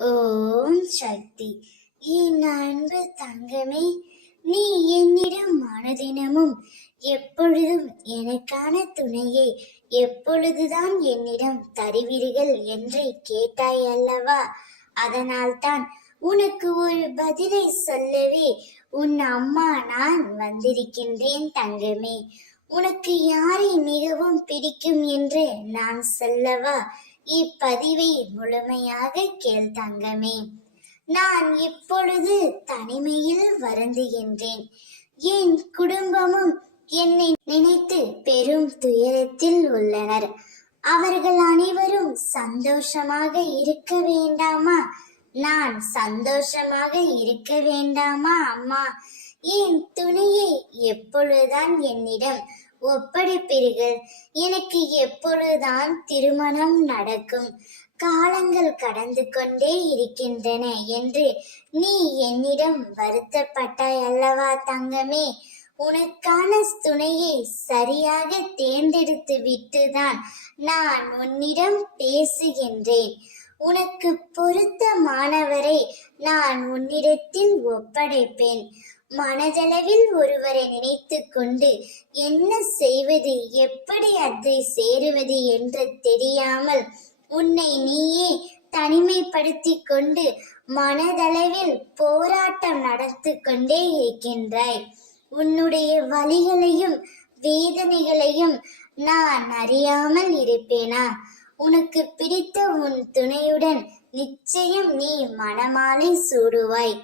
ஓம் சக்தி. என் அன்பு தங்கமே, நீ என்னிடம் மனதினமும் எப்பொழுதும் எனக்கான துணையை எப்பொழுதுதான் என்னிடம் தருவீர்கள் என்று கேட்டாய் அல்லவா? அதனால்தான் உனக்கு ஒரு பதிலை சொல்லவே உன் அம்மா நான் வந்திருக்கின்றேன் தங்கமே. உனக்கு யாரை மிகவும் பிடிக்கும் என்று நான் சொல்லவா? இப்பதிவை முழுமையாக கேள் தங்கமே. நான் இப்பொழுது தனிமையில் வருந்துகின்றேன். என் குடும்பமும் என்னை நினைத்து பெரும் துயரத்தில் உள்ளனர். அவர்கள் அனைவரும் சந்தோஷமாக இருக்க வேண்டாமா? நான் சந்தோஷமாக இருக்க வேண்டாமா அம்மா? என் துணையை எப்பொழுதுதான் என்னிடம் ஒப்படைப்பீர்கள்? எனக்கு எப்பொழுதுதான் திருமணம் நடக்கும்? காலங்கள் கடந்து கொண்டே இருக்கின்றன என்று நீ என்னிடம் வருத்தப்பட்டாய் அல்லவா தங்கமே? உனக்கான துணையை சரியாக தேர்ந்தெடுத்து விட்டுதான் நான் உன்னிடம் பேசுகின்றேன். உனக்கு பொருத்தமானவரை நான் உன்னிடத்தில் ஒப்படைப்பேன். மனதளவில் ஒருவரை நினைத்து கொண்டு என்ன செய்வது, எப்படி அதை சேருவது என்று தெரியாமல் உன்னை நீயே தனிமைப்படுத்தி கொண்டு மனதளவில் போராட்டம் நடந்து கொண்டே இருக்கின்றாய். உன்னுடைய வலிகளையும் வேதனைகளையும் நான் அறியாமல் இருப்பேனா? உனக்கு பிடித்த உன் துணையுடன் நிச்சயம் நீ மணமாலை சூடுவாய்.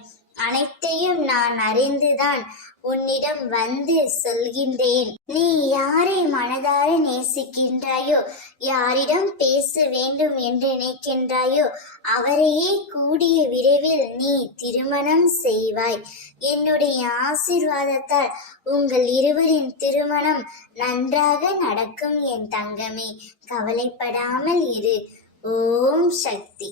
அனைத்தையும் நான் அறிந்துதான் உன்னிடம் வந்து சொல்கின்றேன். நீ யாரை மனதார நேசிக்கின்றாயோ, யாரிடம் பேச வேண்டும் என்று நினைக்கின்றாயோ அவரையே கூடிய விரைவில் நீ திருமணம் செய்வாய். என்னுடைய ஆசீர்வாதத்தால் உங்கள் இருவரின் திருமணம் நன்றாக நடக்கும் என் தங்கமே. கவலைப்படாமல் இரு. ஓம் சக்தி.